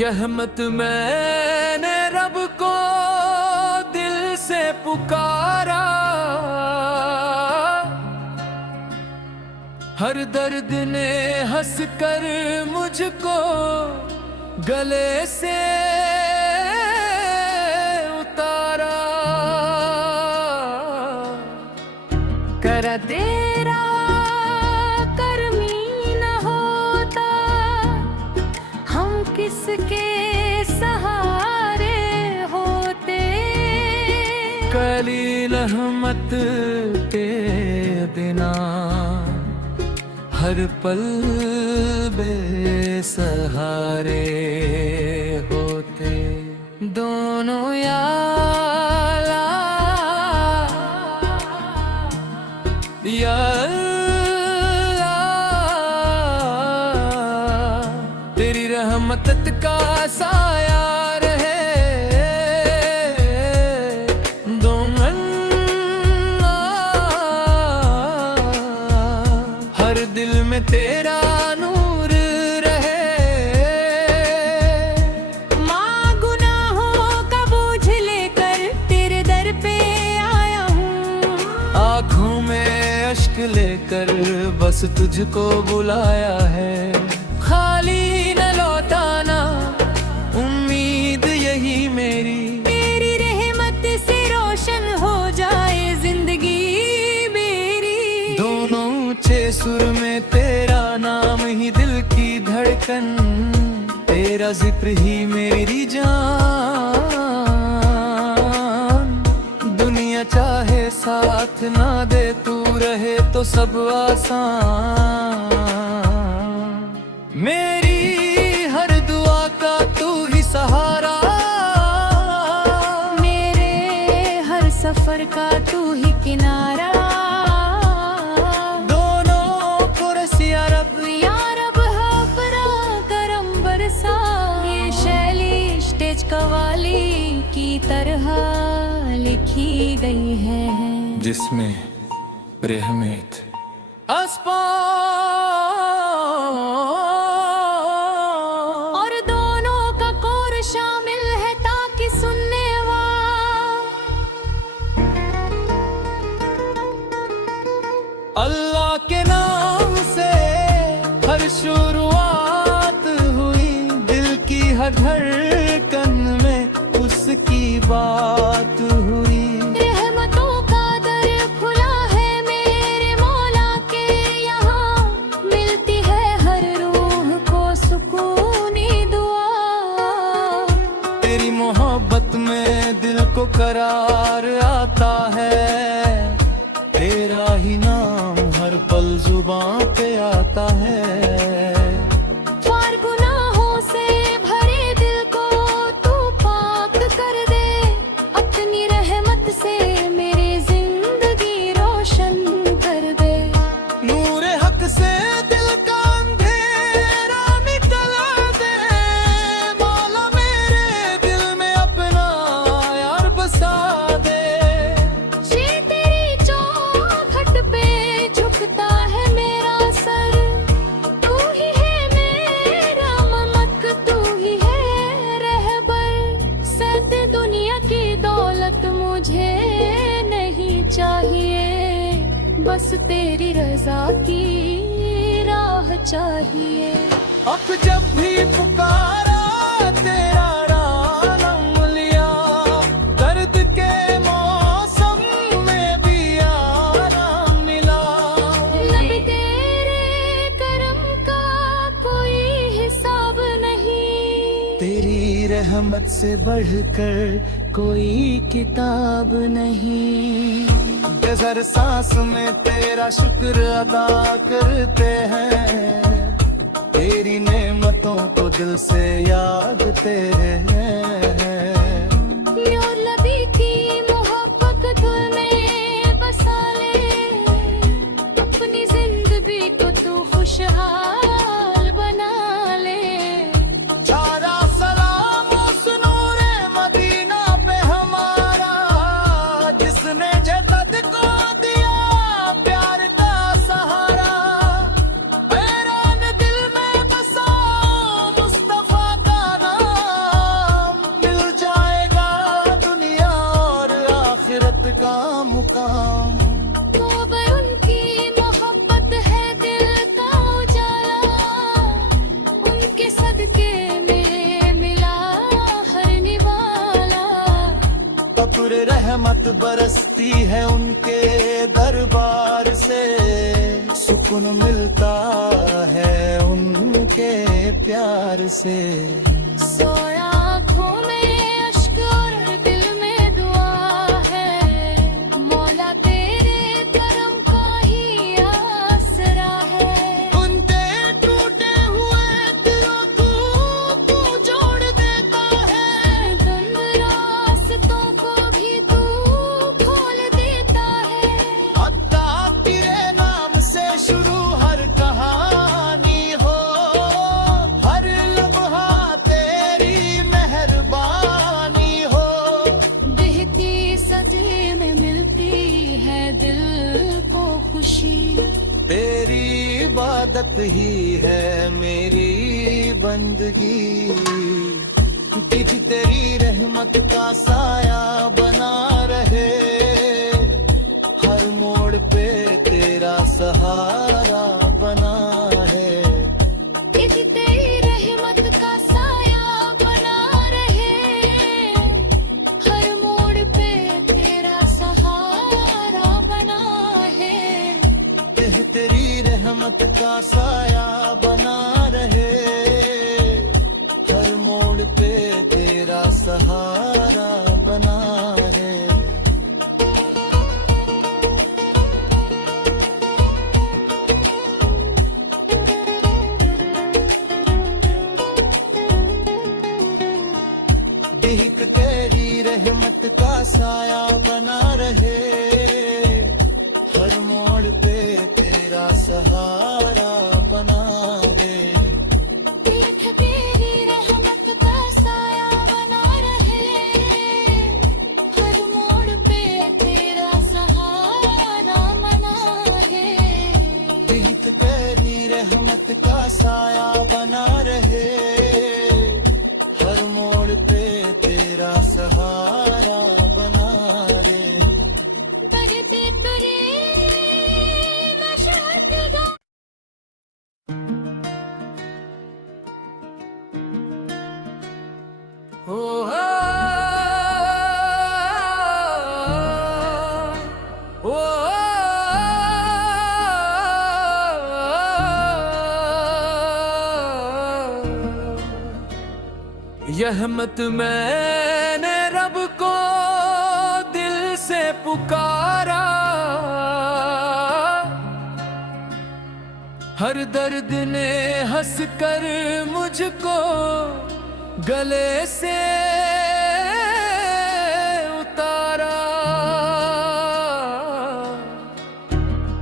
यह मत मैंने रब को दिल से पुकारा, हर दर्द ने हंस कर मुझको गले से उतारा। करा तेरा कर्मी न होता, हम किसके सहारे होते। कलील रहमत के बिना हर पल बेसहारे होते। दोनों या तेरी रहमत का साया रहे, हर दिल में तेरा नूर रहे। माँ गुनाहों का बोझ लेकर तेरे दर पे आया हूँ, आँखों में अश्क लेकर बस तुझको बुलाया है। खाली न लौटाना उम्मीद यही मेरी, तेरी रहमत से रोशन हो जाए जिंदगी मेरी। दोनों ऊंचे सुर में तेरा नाम ही दिल की धड़कन, तेरा जिक्र ही मेरी जान। दुनिया चाहे साथ ना दे, तू रहे तो सब आसान। मेरी हर दुआ का तू ही सहारा, मेरे हर सफर का तू ही किनारा। दोनों को रसिया रब या रब हाफरा करम बरसा। ये शैली स्टेज कवाली की तरह लिखी गई है, जिसमें रहमत और दोनों का कोर शामिल है ताकि सुनने अल्लाह के नाम से हर शुरुआत हुई, दिल की हर धड़कन में उसकी बात हुई। रहमतों का दर खुला है मेरे मौला के यहाँ, मिलती है हर रूह को सुकूनी दुआ। तेरी मोहब्बत में दिल को करार आता है, तेरा ही नाम हर पल जुबां पे आता है। पार गुनाहों से भरे दिल को तू पाक कर दे, अपनी रहमत से मेरी जिंदगी रोशन कर दे। नूर हक से दिल का अंधेरा निकला दे, मौला मेरे दिल में अपना यार बसा दे। ये तेरी चौखट पे झुकता है मेरा सर, तू ही है मेरा मलक, तू ही है रहबर। सद दुनिया की दौलत मुझे नहीं चाहिए, बस तेरी रजा की राह चाहिए। अब जब भी पुकारा तेरा नाम लिया, दर्द के मौसम में भी आराम मिला। नबी तेरे करम का कोई हिसाब नहीं, तेरी रहमत से बढ़कर कोई किताब नहीं। हर सांस में तेरा शुक्र अदा करते हैं, तेरी नेमतों को दिल से याद तेरे हैं। और नबी की मोहब्बत दिल में बसा ले, अपनी जिंदगी को तू खुशहाल बना ले। सारा सलाम रहमत बरसती है उनके दरबार से, सुकून मिलता है उनके प्यार से। सोया आँखों में अश्क और दिल में दुआ है, मौला तेरे करम का ही आसरा है। उनके टूटे हुए दिलों तू जोड़ देता है, बंद रास्तों को भी तू खोल देता है। अल्लाह तेरे नाम से शुरू हर कहानी हो, हर लम्हा तेरी मेहरबानी हो। बहती सदी में मिलती है दिल को खुशी, तेरी इबादत ही है मेरी बंदगी। तुझ तेरी रहमत का साया बना रहे, हर मोड़ पे तेरा सहारा बना है। तेरी रहमत का साया बना रहे, हर मोड़ पे तेरा सहारा बना है। तेरी रहमत का साया बना रहे, हर मोड़ पे तेरा सहारा बना है। दिख तेरी रहमत का साया बना रहे, हर मोड़ पे तेरा सहारा बना है। देख तेरी रहमत का साया बना रहे, हर मोड़ पे तेरा सहारा बना है। दिख तेरी रहमत का साया बना रहे, हर मोड़ पे तेरा सहारा बना है। बजते तुरे मशहद गा यह मत मैंने रब को दिल से पुकारा, हर दर्द ने हंस कर मुझको गले से उतारा।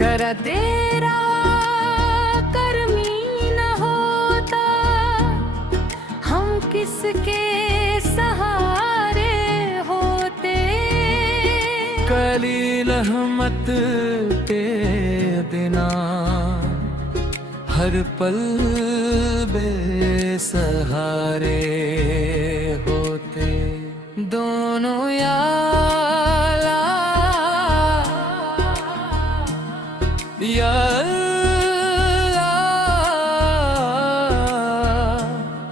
कर तेरा कर्मी न होता, हम किसके सहारे होते। कलील रहमत के बिना हर पल बेसहारे होते। दोनों या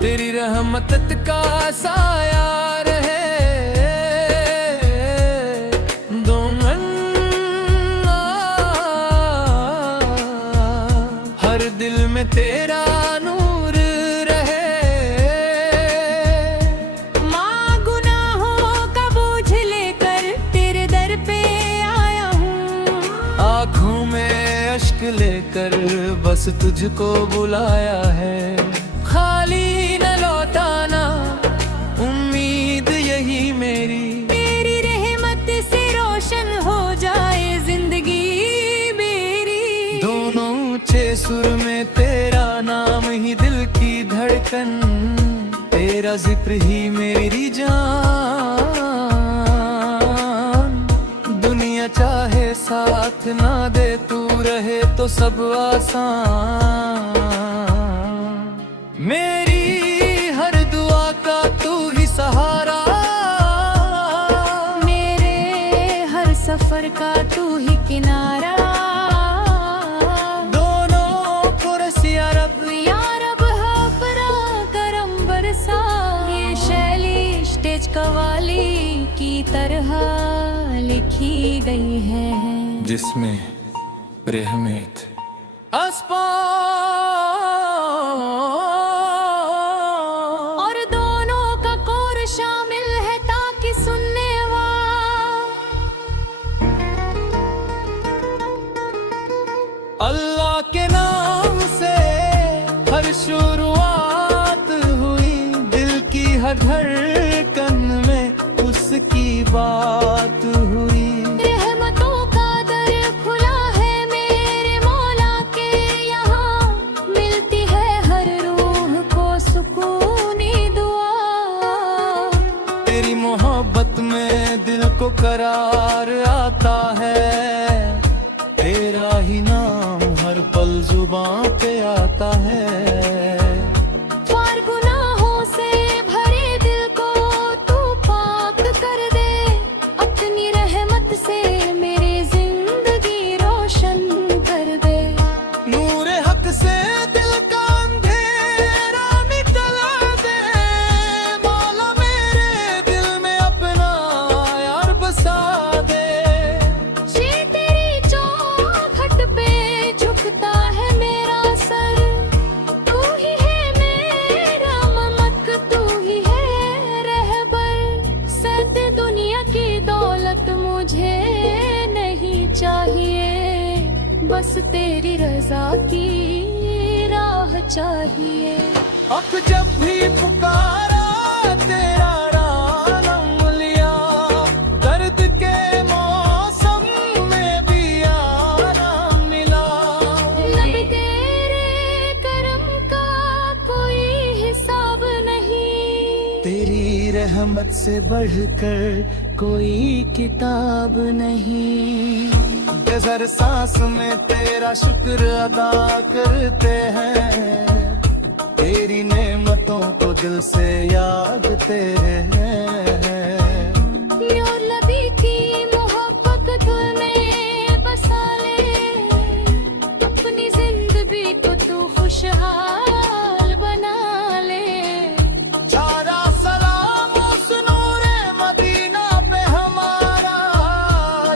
तेरी रहमत का साया रहे, हर दिल में तेरा नूर रहे। माँ गुनाहों का बोझ लेकर तेरे दर पे आया हूँ, आँखों में अश्क लेकर बस तुझको बुलाया है। खाली न लौटाना उम्मीद यही मेरी, तेरी रहमत से रोशन हो जाए जिंदगी मेरी। दोनों ऊंचे सुर में तेरा नाम ही दिल की धड़कन, तेरा जिक्र ही मेरी जान। दुनिया चाहे साथ ना दे, तू रहे तो सब आसान। मेरी हर दुआ का तू ही सहारा, मेरे हर सफर का तू ही किनारा। दोनों को रसिया रब या रब हाफरा करम बरसा, ये शैली स्टेज कवाली की तरह लिखी गई हैं, जिसमें रहमत और दोनों का कोर शामिल है ताकि सुनने अल्लाह के नाम से हर शुरुआत हुई, दिल की हर धड़कन में उसकी बात हुई। रहमतों का दर खुला है मेरे मौला के यहाँ, मिलती है हर रूह को सुकूनी दुआ। तेरी मोहब्बत में दिल को करार आता है, तेरा ही नाम हर पल जुबां पे आता है। पार गुनाहों से भरे दिल को तू पाक कर दे, अपनी रहमत से मेरी जिंदगी रोशन कर दे। नूर हक से दिल का अंधेरा निकला दे, मौला मेरे दिल में अपना यार बसा दे। ये तेरी चौखट पे झुकता है मेरा सर, तू ही है मेरा मलक, तू ही है रहबर। सद दुनिया की दौलत मुझे नहीं चाहिए, बस तेरी रजा की राह चाहिए। अब जब भी पुकारा तेरा नाम लिया, दर्द के मौसम में भी आराम मिला। नबी तेरे करम का कोई हिसाब नहीं, तेरी रहमत से बढ़कर कोई किताब नहीं। हर सांस में तेरा शुक्र अदा करते हैं, तेरी नेमतों को दिल से याद तेरे हैं। और नबी की मोहब्बत दिल में बसा ले, अपनी जिंदगी को तू खुशहाल बना ले। सारा सलाम उस नूरे मदीना पे हमारा,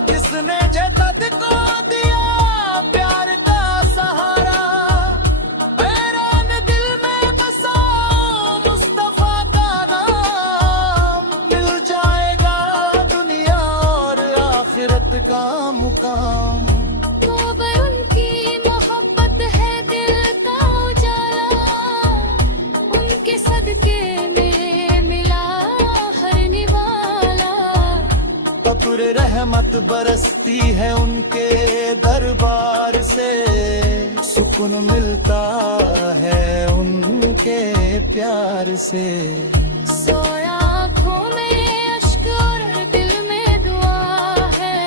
जिसने जगत को दिया प्यार का सहारा। हैरान दिल में बसा मुस्तफा का नाम, मिल जाएगा दुनिया और आखिरत का मुकाम। तौबा उनकी मोहब्बत है दिल का उजाला, उनके सदके में मिला हर निवाला। कब्र रहमत बरसती है उनके दरबार से, सुकून मिलता है उनके प्यार से। सोया आँखों में अश्क और दिल में दुआ है,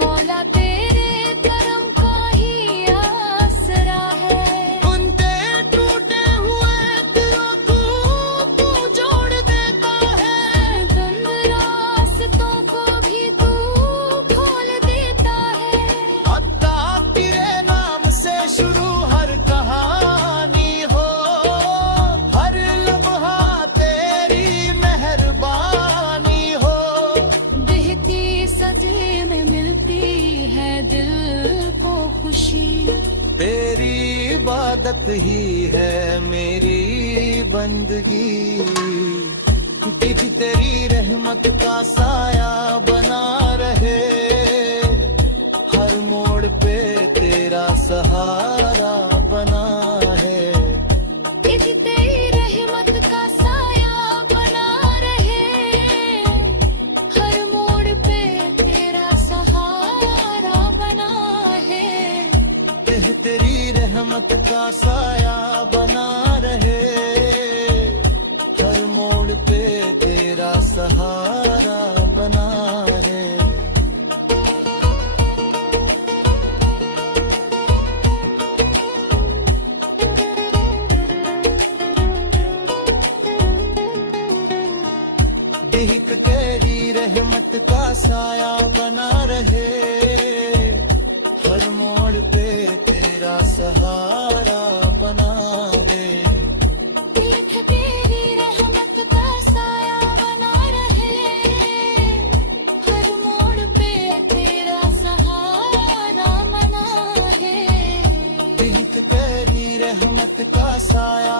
मौला तेरे करम का ही आसरा है। उनके टूटे हुए दिलों को तू जोड़ देता है, धुंध रास्तों को भी तू खोल देता है। अत्ता तेरे नाम से शुरू हर कहानी हो, हर लम्हा तेरी मेहरबानी हो। बहती सजे में मिलती है दिल को खुशी, तेरी इबादत ही है मेरी बंदगी। कि तेरी रहमत का साया बना रहे, हर मोड़ पे तेरा सहारा बना है। यदि तेरी रहमत का साया बना रहे, हर मोड़ पे तेरा सहारा बना है। तेरी रहमत का साया बना रहे, हर मोड़ पे तेरा सहारा बना है। दिख तेरी रहमत का साया बना रहे, हर मोड़ पे तेरा सहारा बना है। देख तेरी रहमत का साया बना रहे, हर मोड़ पे का साया